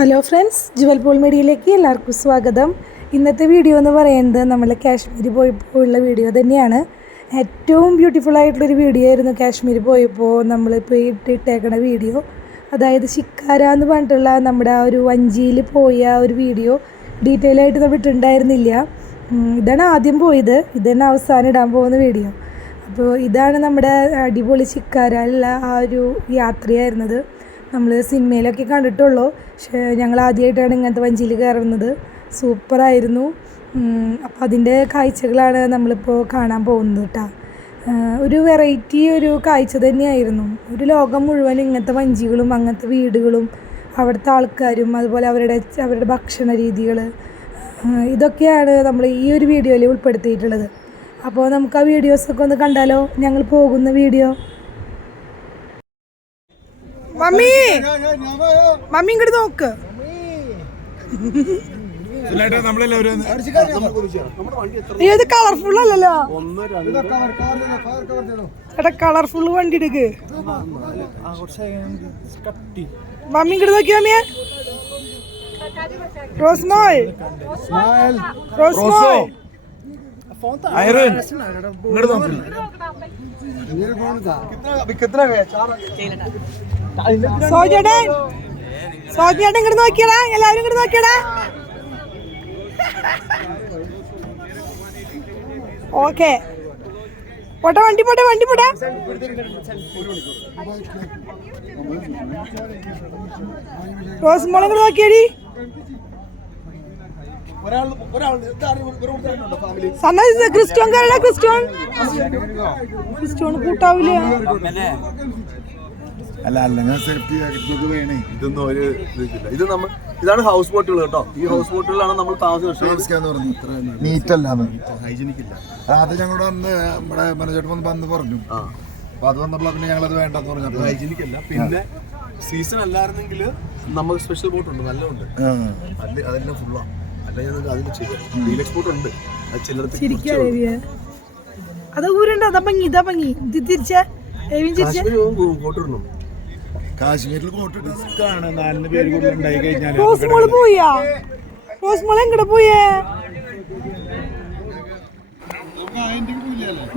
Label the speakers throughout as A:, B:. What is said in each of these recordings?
A: Hello friends Jual Paul മീഡിയയിലേക്ക് എല്ലാവർക്കും സ്വാഗതം. ഇന്നത്തെ വീഡിയോ എന്ന് പറയുന്നത് നമ്മൾ കാശ്മീർ പോയപ്പോൾ ഉള്ള വീഡിയോ തന്നെയാണ്. ഏറ്റവും ബ്യൂട്ടിഫുൾ ആയിട്ടുള്ളൊരു വീഡിയോ ആയിരുന്നു കാശ്മീർ പോയപ്പോൾ നമ്മളിപ്പോൾ ഇട്ടിട്ടേക്കണ വീഡിയോ അതായത് ശിക്കാര എന്ന് പറഞ്ഞിട്ടുള്ള നമ്മുടെ ആ ഒരു വഞ്ചിയിൽ പോയ ഒരു വീഡിയോ ഡീറ്റെയിൽ ആയിട്ട് നമ്മൾ ഇട്ടുണ്ടായിരുന്നില്ല ഇതാണ് ആദ്യം പോയത്. ഇത് തന്നെ അവസാനം ഇടാൻ പോകുന്ന വീഡിയോ അപ്പോൾ ഇതാണ് നമ്മുടെ അടിപൊളി ശിക്കാരയിലുള്ള ആ ഒരു യാത്രയായിരുന്നത്. നമ്മൾ സിനിമയിലൊക്കെ കണ്ടിട്ടുള്ളൂ. പക്ഷേ ഞങ്ങൾ ആദ്യമായിട്ടാണ് ഇങ്ങനത്തെ വഞ്ചിയിൽ കയറുന്നത് സൂപ്പറായിരുന്നു. അപ്പോൾ അതിന്റെ കാഴ്ചകളാണ് നമ്മളിപ്പോൾ കാണാൻ പോകുന്നത് കേട്ടോ ഒരു വെറൈറ്റി ഒരു കാഴ്ച തന്നെയായിരുന്നു. ഒരു ലോകം മുഴുവൻ ഇങ്ങനത്തെ വഞ്ചികളും അങ്ങനത്തെ വീടുകളും അവിടുത്തെ ആൾക്കാരും അതുപോലെ അവരുടെ അവരുടെ ഭക്ഷണ രീതികൾ ഇതൊക്കെയാണ് നമ്മൾ ഈ ഒരു വീഡിയോയിൽ ഉൾപ്പെടുത്തിയിട്ടുള്ളത്. അപ്പോൾ നമുക്ക് ആ വീഡിയോസൊക്കെ ഒന്ന് കണ്ടാലോ? ഞങ്ങൾ പോകുന്ന വീഡിയോ? മമ്മി! മമ്മി ഇങ്ങോട്ട് നോക്ക്. ഇത് കളർഫുൾ അല്ലല്ലോ. എടാ കളർഫുൾ വണ്ടി എടുക്ക്. മമ്മി ഇങ്ങോട്ട് നോക്കി മമ്മിയെ? റോസ്മോയ് റോസ്മോൾ.
B: ഐറൻ ഇങ്ങോട്ട് നോക്ക്.
A: സോജേട്ടൻ സോജേട്ടൻ ഇങ്ങോട്ട് നോക്കിയടാ എല്ലാവരും ഇങ്ങോട്ട് നോക്കിയടാ. ഓക്കെ. പോട്ടെ വണ്ടി പോട്ടെ വണ്ടി പോട്ടെ. റോസ് മോളങ്ങൾ നോക്കിയടി. ക്രിസ്റ്റോൺ ക്രിസ്റ്റോൻ ക്രിസ്റ്റോൺ കൂട്ടാവില്ല
B: അല്ല അല്ല ഞാൻ സേഫ്റ്റി ആക്കിട്ട് വേണേ.
C: ഇതൊന്നും ഒരു ഇതില്ല. ഇത് നമ്മൾ ഇതാണ് ഹൗസ് ബോട്ടുകൾ കേട്ടോ. ഈ ഹൗസ് ബോട്ടുകളാണ് നമ്മൾ
B: എന്ന് പറഞ്ഞു ഇത്ര നീറ്റ് അല്ല
C: ഹൈജീനിക് ഇല്ല.
B: അത് ഞങ്ങളോട് അന്ന് നമ്മുടെ മനോജേട്ടൻ വന്ന് വന്ന് പറഞ്ഞു. അപ്പൊ അത് വന്നപ്പോൾ പിന്നെ ഞങ്ങളത് വേണ്ടെന്ന് പറഞ്ഞു അപ്പൊ
C: ഹൈജീനിക് അല്ല. പിന്നെ സീസൺ അല്ലായിരുന്നെങ്കിൽ നമുക്ക് സ്പെഷ്യൽ ബോട്ട് ഉണ്ട്
B: നല്ല
C: ഉണ്ട് അതെല്ലാം ഫുള്ളാണ് അല്ല ഞാൻ അതിൽ ചെയ്യാം. ഡീൽ ബോട്ട് ഉണ്ട്. അത് ചിലർക്ക്
A: അത് ഊരുണ്ട് അതാ ഭംഗി ഇതാ ഭംഗി. ഇത് തിരിച്ച
C: കോട്ടിടണം
B: കാശ്മീരിൽ കോട്ടിട്ട് റിസ്ക്കാണ് പേര് കൂടി ഉണ്ടായി കഴിഞ്ഞാൽ
A: പോയാ?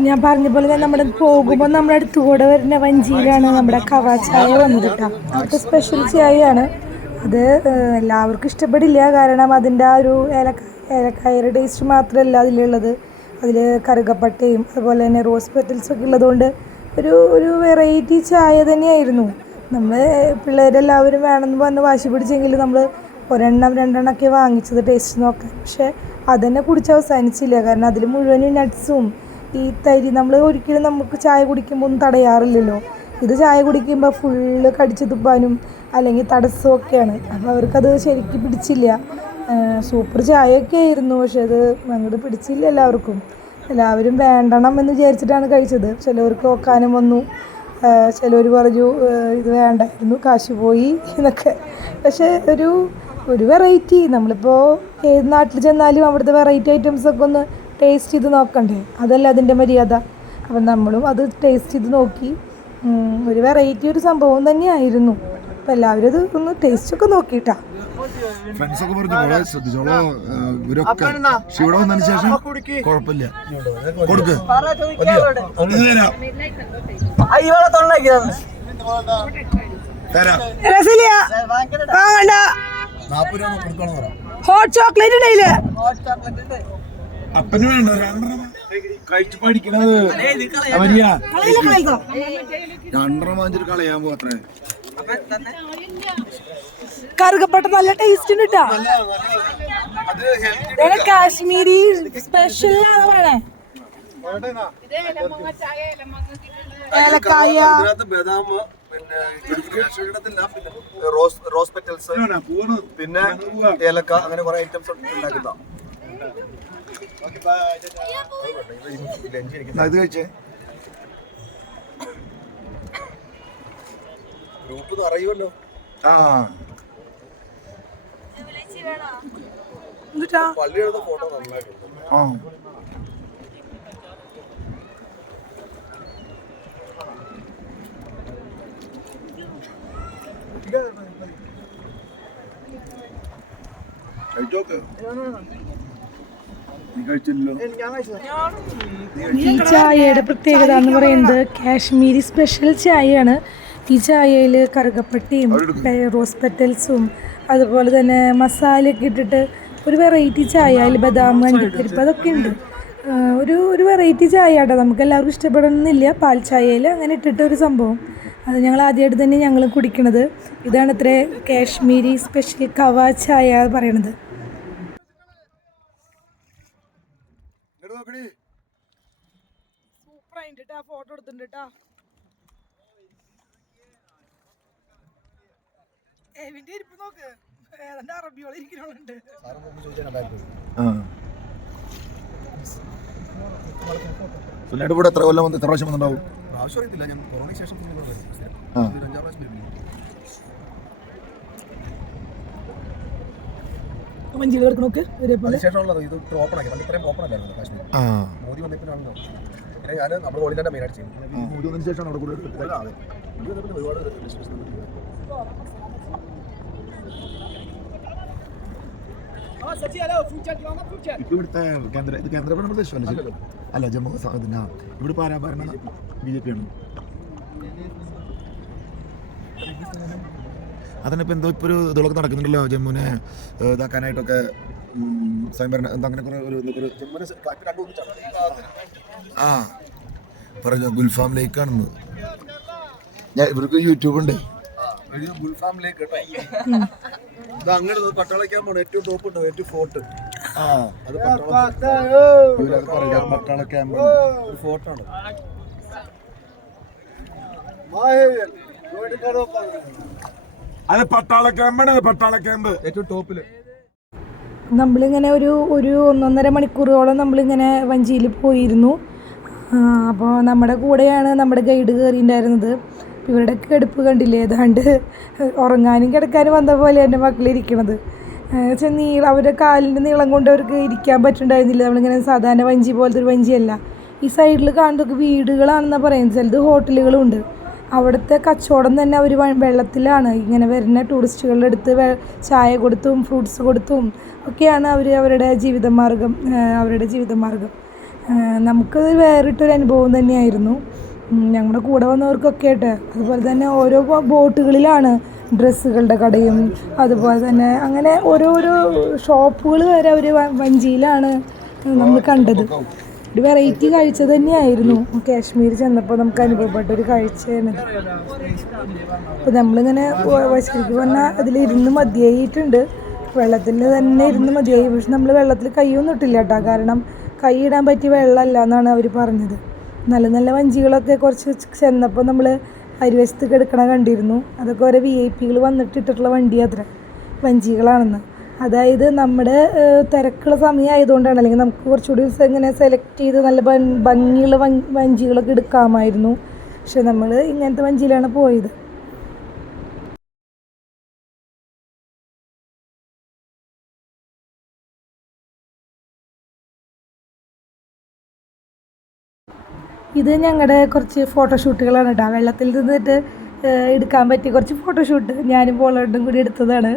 A: ഞാൻ പറഞ്ഞ പോലെ തന്നെ നമ്മുടെ പോകുമ്പോൾ നമ്മുടെ അടുത്ത് കൂടെ വരുന്ന വഞ്ചിയിലാണ് നമ്മുടെ കവാ ചായ വന്നത് കേട്ടോ അതൊക്കെ സ്പെഷ്യൽ ചായയാണ്. അത് എല്ലാവർക്കും ഇഷ്ടപ്പെടില്ല. കാരണം അതിന്റെ ആ ഒരു ഏലക്ക ഏലക്കായയുടെ ടേസ്റ്റ് മാത്രമല്ല അതിലുള്ളത്. അതിൽ കറുകപ്പട്ടയും അതുപോലെ തന്നെ റോസ് പെറ്റൽസ് ഒക്കെ ഉള്ളതുകൊണ്ട് ഒരു ഒരു വെറൈറ്റി ചായ തന്നെയായിരുന്നു. നമ്മൾ പിള്ളേരെല്ലാവരും വേണമെന്ന് പറഞ്ഞ് വാശി പിടിച്ചെങ്കിൽ നമ്മൾ ഒരെണ്ണം രണ്ടെണ്ണമൊക്കെ വാങ്ങിച്ചത് ടേസ്റ്റ് നോക്കാൻ. പക്ഷേ അതന്നെ കുടിച്ച് അവസാനിച്ചില്ല. കാരണം അതിൽ മുഴുവനും നട്ട്സും ഈ തരി നമ്മൾ ഒരിക്കലും നമുക്ക് ചായ കുടിക്കുമ്പോൾ ഒന്നും തടയാറില്ലല്ലോ. ഇത് ചായ കുടിക്കുമ്പോൾ ഫുള്ള് കടിച്ചു തുപ്പാനും അല്ലെങ്കിൽ തടസ്സമൊക്കെയാണ് അപ്പോൾ അവർക്കത് ശരിക്കും പിടിച്ചില്ല. സൂപ്പർ ചായയൊക്കെ ആയിരുന്നു. പക്ഷെ അത് അങ്ങോട്ട് പിടിച്ചില്ല എല്ലാവർക്കും. എല്ലാവരും വേണ്ടണം എന്ന് വിചാരിച്ചിട്ടാണ് കഴിച്ചത്. ചിലവർക്ക് ഓക്കാനും വന്നു. ചിലർ പറഞ്ഞു ഇത് വേണ്ടായിരുന്നു കാശ് പോയി എന്നൊക്കെ. പക്ഷേ ഒരു ഒരു വെറൈറ്റി നമ്മളിപ്പോൾ ഏത് നാട്ടിൽ ചെന്നാലും അവിടുത്തെ വെറൈറ്റി ഐറ്റംസൊക്കെ ഒന്ന് ടേസ്റ്റ് ചെയ്ത് നോക്കണ്ടേ? അതല്ല അതിന്റെ മര്യാദ. അപ്പം നമ്മളും അത് ടേസ്റ്റ് ചെയ്ത് നോക്കി. ഒരു വെറൈറ്റി ഒരു സംഭവം തന്നെയായിരുന്നു. അപ്പം എല്ലാവരും അത് ഒന്ന് ടേസ്റ്റ് ഒക്കെ നോക്കിയിട്ടാ
B: ഫ്രണ്ട്സ് ഒക്കെ പറഞ്ഞു മോളെ ശ്രദ്ധിച്ചോളോ ഇവരൊക്കെ ഇവിടെ വന്നതിന് ശേഷം കുഴപ്പമില്ല. കൊടുക്ക്. തരാം. തരാം.
A: രസമില്ല വാങ്ങണ്ട
B: നാപ്പത് രൂപ കൊടുക്കണം പറ.
A: ഹോട്ട് ചോക്ലേറ്റ്
B: അപ്പന് വേണ്ട രണ്ടെണ്ണം കഴിച്ച് പഠിക്കണത്. അവരിയാ
A: കളയില്ല കളയിക്കോ.
B: രണ്ടെണ്ണം വാങ്ങിച്ചിട്ട് കളയാൻ പോത്രേ
A: കറുകപ്പട്ട നല്ല ടേസ്റ്റ് ഉണ്ട് കേട്ടാ കാശ്മീരി സ്പെഷ്യൽ ആണ് വേണേ. ഏലക്കായ.
C: റോസ് റോസ് പെറ്റൽസ് പിന്നെ ഏലക്ക അങ്ങനെ കുറെ ഐറ്റംസ് ഉണ്ടാക്കുന്ന
B: ഇത് കഴിച്ചേ.
C: ഗ്രൂപ്പ് അറിയുമല്ലോ
B: ആ
A: എന്നിട്ടാ?
B: ആ.
A: ഈ ചായയുടെ പ്രത്യേകത എന്ന് പറയുന്നത് കാശ്മീരി സ്പെഷ്യൽ ചായയാണ്. ഈ ചായയിൽ കറുകപ്പട്ടിയും റോസ് പെറ്റൽസും അതുപോലെ തന്നെ മസാലയൊക്കെ ഇട്ടിട്ട് ഒരു വെറൈറ്റി ചായ അതിൽ ബദാം അണ്ടിപ്പരിപ്പ് അതൊക്കെ ഉണ്ട്. ഒരു ഒരു വെറൈറ്റി ചായ കേട്ടോ നമുക്ക് എല്ലാവർക്കും ഇഷ്ടപ്പെടണമെന്നില്ല പാൽ ചായയിൽ. അങ്ങനെ ഇട്ടിട്ട് ഒരു സംഭവം. അത് ഞങ്ങൾ ആദ്യമായിട്ട് തന്നെ ഞങ്ങൾ കുടിക്കണത്. ഇതാണ് അത്ര കാശ്മീരി സ്പെഷ്യൽ കവ ചായ പറയണത്.
B: നോക്കടി.
A: ഫോട്ടോ എടുത്തിട്ടുണ്ട് കേട്ടോ എവിന്റെ ഇരിപ്പ് നോക്ക്. ഏതാണ്ട് അറബിയോളം ഇരിക്കണുണ്ട്
B: സുനിയുടെ കൂടെ എത്ര കൊല്ലം വന്ന് എത്ര പ്രാവശ്യം വന്നിട്ടുണ്ടാവും?
C: പ്രാവശ്യം അറിയത്തില്ല ഞാൻ കൊറോണയ്ക്ക് ശേഷം അഞ്ചാറ് പ്രാവശ്യം.
A: മഞ്ചിയിൽ നോക്ക് ഒരേപോലെ
C: ശേഷമുള്ളത് ഇത് ഓപ്പൺ ആക്കി. പണ്ട് ഇത്രയും ഓപ്പൺ അല്ലായിരുന്നു കാശ്മീർ മോദി വന്നപ്പോഴാണല്ലോ. പിന്നെ ഞാൻ നമ്മൾ ഓളിന്റെ മെയിനായിട്ട് ചെയ്യും
B: മോദി വന്നതിന് ശേഷമാണ് അവിടെ കൂടുതൽ
C: ഒരുപാട്
B: ഇവിടുത്തെ കേന്ദ്ര ഇത് കേന്ദ്രഭരണ പ്രദേശമല്ല ശരി? അല്ല ജമ്മു പിന്നെ ഇവിടെ പാരാഭരണ ബി ജെ പി ആണ് അതന്നെ ഇപ്പൊ എന്തോ ഇപ്പൊ ഒരു ഇതൊക്കെ നടക്കുന്നുണ്ടല്ലോ ജമ്മുവിനെ ഇതാക്കാനായിട്ടൊക്കെ സ്വയംഭരണ എന്താ അങ്ങനെ കുറെ ഒരു ആ. പറഞ്ഞു ഗുൽഫാം ലേക്ക് ആണെന്ന് ഞാൻ ഇവർക്ക് യൂട്യൂബ് ഉണ്ട്
C: ഒരു ഗുൽഫാമിലേക്ക് കേട്ടോ. ഇത് അങ്ങനെ പട്ടാളയ്ക്കാൻ പോണ. ഏറ്റവും ടോപ്പ് ഉണ്ട്? ഏറ്റവും ഫോർട്ട്
B: ആ
C: അത് പട്ടാള.
B: ക്യാമ്പ്
C: ഒരു ഫോർട്ടാണ്
B: അത് പട്ടാള ക്യാമ്പാണ് പട്ടാള ക്യാമ്പ്
C: ഏറ്റവും ടോപ്പിൽ
A: നമ്മളിങ്ങനെ ഒരു ഒരു ഒന്നൊന്നര മണിക്കൂറോളം നമ്മളിങ്ങനെ വഞ്ചിയിൽ പോയിരുന്നു. അപ്പോൾ നമ്മുടെ കൂടെയാണ് നമ്മുടെ ഗൈഡ് കയറിയിട്ടുണ്ടായിരുന്നത് ഇവരുടെ കിടപ്പ് കണ്ടില്ലേ? ഏതാണ്ട് ഉറങ്ങാനും കിടക്കാനും വന്ന പോലെ എന്റെ മക്കളിരിക്കണത് വെച്ചാൽ നീളം അവരുടെ കാലിന്റെ നീളം കൊണ്ട് അവർക്ക് ഇരിക്കാൻ പറ്റുന്നുണ്ടായിരുന്നില്ല നമ്മളിങ്ങനെ സാധാരണ വഞ്ചി പോലത്തെ ഒരു വഞ്ചിയല്ല. ഈ സൈഡിൽ കാണുന്നതൊക്കെ വീടുകളാണെന്നാണ് പറയുന്നത്. ചിലത് ഹോട്ടലുകളും ഉണ്ട് അവിടുത്തെ കച്ചവടം തന്നെ അവർ വെള്ളത്തിലാണ്. ഇങ്ങനെ വരുന്ന ടൂറിസ്റ്റുകളുടെ അടുത്ത് ചായ കൊടുത്തും ഫ്രൂട്ട്സ് കൊടുത്തും ഒക്കെയാണ് അവർ അവരുടെ ജീവിതമാർഗം അവരുടെ ജീവിതമാർഗം. നമുക്ക് വേറിട്ടൊരു അനുഭവം തന്നെയായിരുന്നു. ഞങ്ങളുടെ കൂടെ വന്നവർക്കൊക്കെ ആയിട്ട് അതുപോലെ തന്നെ ഓരോ ബോട്ടുകളിലാണ് ഡ്രസ്സുകളുടെ കടയും. അതുപോലെ തന്നെ അങ്ങനെ ഓരോരോ ഷോപ്പുകൾ വരെ അവർ വഞ്ചിയിലാണ് നമ്മൾ കണ്ടത്. ഒരു വെറൈറ്റി കാഴ്ച തന്നെയായിരുന്നു. കാശ്മീർ ചെന്നപ്പോൾ നമുക്ക് അനുഭവപ്പെട്ട ഒരു കാഴ്ചയാണ്. അപ്പോൾ നമ്മളിങ്ങനെ ശരിക്കും പറഞ്ഞാൽ അതിലിരുന്ന് മതിയായിട്ടുണ്ട്. വെള്ളത്തിൽ തന്നെ ഇരുന്ന് മതിയായി. പക്ഷെ നമ്മൾ വെള്ളത്തിൽ കൈയൊന്നും ഇട്ടില്ല കേട്ടോ കാരണം കൈ ഇടാൻ പറ്റിയ വെള്ളമല്ല എന്നാണ് അവർ പറഞ്ഞത്. നല്ല നല്ല വഞ്ചികളൊക്കെ കുറച്ച് ചെന്നപ്പോൾ നമ്മൾ അരിവശത്ത് കിടക്കണ കണ്ടിരുന്നു. അതൊക്കെ ഓരോ വി ഐ പികൾ വന്നിട്ട് ഇട്ടിട്ടുള്ള വണ്ടി അത്ര. വഞ്ചികളാണെന്ന്. അതായത് നമ്മുടെ തിരക്കുള്ള സമയമായതുകൊണ്ടാണ് അല്ലെങ്കിൽ നമുക്ക് കുറച്ചുകൂടി ഇങ്ങനെ സെലക്ട് ചെയ്ത് നല്ല ഭംഗിയുള്ള വഞ്ചികളൊക്കെ എടുക്കാമായിരുന്നു. പക്ഷെ നമ്മൾ ഇങ്ങനത്തെ വഞ്ചിയിലാണ് പോയത്. ഇത് ഞങ്ങളുടെ കുറച്ച് ഫോട്ടോഷൂട്ടുകളാണ് കേട്ടോ വെള്ളത്തിൽ നിന്നിട്ട് എടുക്കാൻ പറ്റിയ കുറച്ച് ഫോട്ടോഷൂട്ട് ഞാനും പോളോട്ടും കൂടി എടുത്തതാണ്.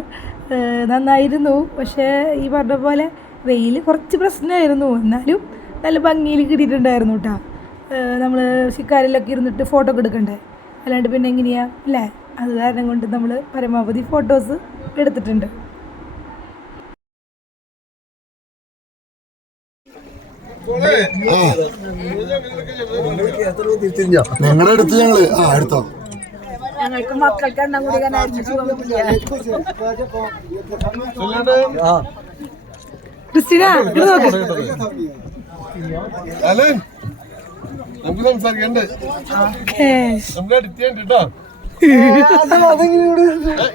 A: നന്നായിരുന്നു. പക്ഷേ ഈ പറഞ്ഞ പോലെ വെയിൽ കുറച്ച് പ്രശ്നമായിരുന്നു. എന്നാലും നല്ല ഭംഗിയിൽ കിട്ടിയിട്ടുണ്ടായിരുന്നു കേട്ടോ നമ്മൾ ശിക്കാരിലൊക്കെ ഇരുന്നിട്ട് ഫോട്ടോ ഒക്കെ എടുക്കണ്ടേ? അല്ലാണ്ട് പിന്നെ എങ്ങനെയാ? അല്ലേ അത് കാരണം കൊണ്ട് നമ്മൾ പരമാവധി ഫോട്ടോസ് എടുത്തിട്ടുണ്ട്.
B: നിങ്ങളുടെ അടുത്ത് ഞങ്ങൾ ആ എടുത്തോ.
A: ഞങ്ങൾക്ക് മക്കൾക്ക് എണ്ണം കൂടി
C: ആ.
A: ക്രിസ്റ്റീന ഇത് നോക്ക്.
C: അലൻ നമുക്ക് സംസാരിക്കണ്ട്. നമുക്ക് കേട്ടോ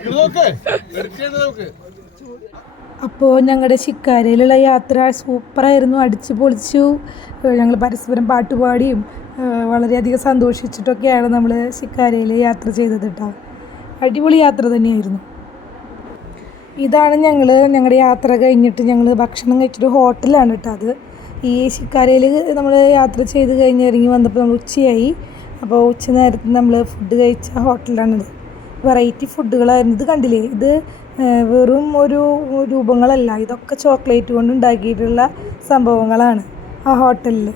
C: ഇത് നോക്കേ.
A: അപ്പോൾ ഞങ്ങളുടെ ശിക്കാരയിലുള്ള യാത്ര സൂപ്പറായിരുന്നു. അടിച്ചു പൊളിച്ചു. ഞങ്ങൾ പരസ്പരം പാട്ടുപാടിയും വളരെയധികം സന്തോഷിച്ചിട്ടൊക്കെയാണ് നമ്മൾ ശിക്കാരയിൽ യാത്ര ചെയ്തത് കേട്ടോ അടിപൊളി യാത്ര തന്നെയായിരുന്നു. ഇതാണ് ഞങ്ങൾ ഞങ്ങളുടെ യാത്ര കഴിഞ്ഞിട്ട് ഞങ്ങൾ ഭക്ഷണം കഴിച്ചൊരു ഹോട്ടലാണ് കേട്ടോ അത്. ഈ ശിക്കാരയിൽ നമ്മൾ യാത്ര ചെയ്ത് കഴിഞ്ഞ് ഇറങ്ങി വന്നപ്പോൾ നമ്മൾ ഉച്ചയായി. അപ്പോൾ ഉച്ച നേരത്ത് നമ്മൾ ഫുഡ് കഴിച്ച ഹോട്ടലാണിത് വെറൈറ്റി ഫുഡുകളായിരുന്നു. ഇത് കണ്ടില്ലേ? ഇത് വെറും ഒരു രൂപങ്ങളല്ല. ഇതൊക്കെ ചോക്ലേറ്റ് കൊണ്ട് ഉണ്ടാക്കിയിട്ടുള്ള സംഭവങ്ങളാണ് ആ ഹോട്ടലിൽ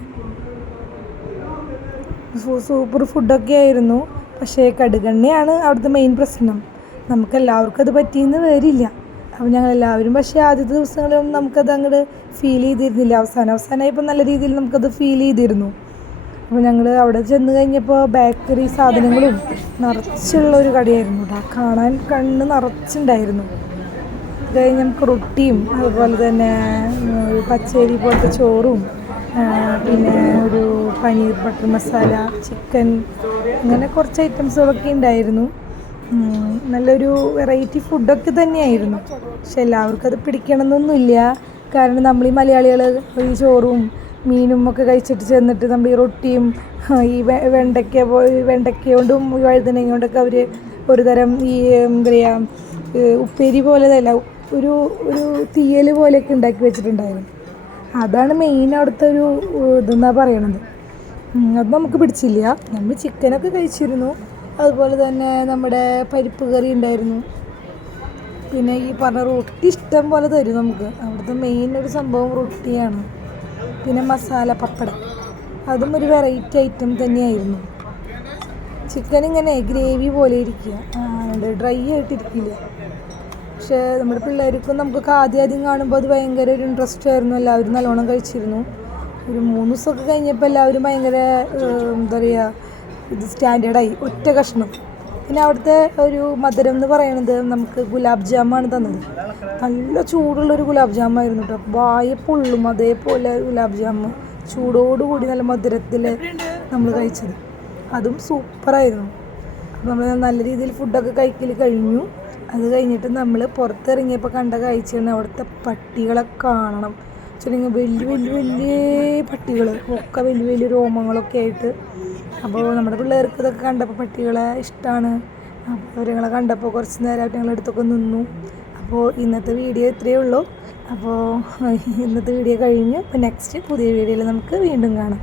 A: സൂപ്പർ ഫുഡൊക്കെ ആയിരുന്നു. പക്ഷേ കടുകണ്ണയാണ് അവിടുത്തെ മെയിൻ പ്രശ്നം. നമുക്ക് എല്ലാവർക്കും അത് പറ്റിയെന്ന് വരില്ല. അപ്പോൾ ഞങ്ങൾ എല്ലാവരും പക്ഷേ ആദ്യത്തെ ദിവസങ്ങളിലൊന്നും നമുക്കത് അങ്ങോട്ട് ഫീൽ ചെയ്തിരുന്നില്ല. അവസാനം അവസാനമായപ്പോൾ നല്ല രീതിയിൽ നമുക്കത് ഫീൽ ചെയ്തിരുന്നു. അപ്പോൾ ഞങ്ങൾ അവിടെ ചെന്ന് കഴിഞ്ഞപ്പോൾ ബേക്കറി സാധനങ്ങളും നിറച്ചുള്ള ഒരു കടയായിരുന്നു കേട്ടോ കാണാൻ കണ്ണ് നിറച്ചുണ്ടായിരുന്നു. കഴിഞ്ഞ് നമുക്ക് റൊട്ടിയും അതുപോലെ തന്നെ പച്ചേരി പച്ചരി പോലത്തെ ചോറും പിന്നെ ഒരു പനീർ ബട്ടർ മസാല ചിക്കൻ അങ്ങനെ കുറച്ച് ഐറ്റംസുകളൊക്കെ ഉണ്ടായിരുന്നു. നല്ലൊരു വെറൈറ്റി ഫുഡൊക്കെ തന്നെയായിരുന്നു. പക്ഷെ എല്ലാവർക്കും അത് പിടിക്കണമെന്നൊന്നുമില്ല. കാരണം നമ്മൾ ഈ മലയാളികൾ ഈ ചോറും മീനും ഒക്കെ കഴിച്ചിട്ട് ചെന്നിട്ട് നമ്മൾ ഈ റൊട്ടിയും ഈ വെണ്ടയ്ക്ക വെണ്ടയ്ക്ക കൊണ്ടും വഴുതനങ്ങ കൊണ്ടൊക്കെ അവർ ഒരു തരം ഈ എന്താ പറയുക ഉപ്പേരി പോലെതല്ല ഒരു ഒരു തീയൽ പോലെയൊക്കെ ഉണ്ടാക്കി വെച്ചിട്ടുണ്ടായിരുന്നു. അതാണ് മെയിൻ അവിടുത്തെ ഒരു ഇതെന്നാണ് പറയണത്. അത് നമുക്ക് പിടിച്ചില്ല. നമ്മൾ ചിക്കനൊക്കെ കഴിച്ചിരുന്നു. അതുപോലെ തന്നെ നമ്മുടെ പരിപ്പ് കറി ഉണ്ടായിരുന്നു. പിന്നെ ഈ പറഞ്ഞ റൊട്ടി ഇഷ്ടം പോലെ തരും നമുക്ക്. അവിടുത്തെ മെയിൻ ഒരു സംഭവം റൊട്ടിയാണ്. പിന്നെ മസാല പപ്പടം. അതും ഒരു വെറൈറ്റി ഐറ്റം തന്നെയായിരുന്നു. ചിക്കൻ ഇങ്ങനെ ഗ്രേവി പോലെ ഇരിക്കുക. ഡ്രൈ ആയിട്ടിരിക്കില്ല പക്ഷേ നമ്മുടെ പിള്ളേർക്കും നമുക്കൊക്കെ ആദ്യം ആദ്യം കാണുമ്പോൾ അത് ഭയങ്കര ഒരു ഇൻട്രസ്റ്റ് ആയിരുന്നു. എല്ലാവരും നല്ലോണം കഴിച്ചിരുന്നു. ഒരു മൂന്ന് ദിവസമൊക്കെ കഴിഞ്ഞപ്പോൾ എല്ലാവരും ഭയങ്കര എന്താ പറയുക ഇത് സ്റ്റാൻഡേർഡായി ഒറ്റ കഷ്ണം. പിന്നെ അവിടുത്തെ ഒരു മധുരം എന്ന് പറയുന്നത് നമുക്ക് ഗുലാബ് ജാമാണ് തന്നത്. നല്ല ചൂടുള്ളൊരു ഗുലാബ് ജാമായിരുന്നു കേട്ടോ വായ പൊള്ളും അതേപോലെ ഗുലാബ് ജാമ് ചൂടോടുകൂടി നല്ല മധുരത്തിൽ നമ്മൾ കഴിച്ചത്. അതും സൂപ്പറായിരുന്നു. നമ്മൾ നല്ല രീതിയിൽ ഫുഡൊക്കെ കഴിക്കൽ കഴിഞ്ഞു. അത് കഴിഞ്ഞിട്ട് നമ്മൾ പുറത്തിറങ്ങിയപ്പോൾ കണ്ട കാഴ്ചയാണ് അവിടുത്തെ പട്ടികളെ കാണണം. വെച്ചിട്ടുണ്ടെങ്കിൽ വലിയ വലിയ വലിയ പട്ടികൾ ഒക്കെ വലിയ വലിയ രോമങ്ങളൊക്കെ ആയിട്ട്. അപ്പോൾ നമ്മുടെ പിള്ളേർക്ക് ഇതൊക്കെ കണ്ടപ്പോൾ പട്ടികളെ ഇഷ്ടമാണ് അപ്പോൾ ഞങ്ങളെ കണ്ടപ്പോൾ കുറച്ച് നേരമായിട്ട് ഞങ്ങളെടുത്തൊക്കെ നിന്നു. അപ്പോൾ ഇന്നത്തെ വീഡിയോ ഇത്രയേ ഉള്ളൂ. അപ്പോൾ ഇന്നത്തെ വീഡിയോ കഴിഞ്ഞ് അപ്പോൾ നെക്സ്റ്റ് പുതിയ വീഡിയോയിൽ നമുക്ക് വീണ്ടും കാണാം.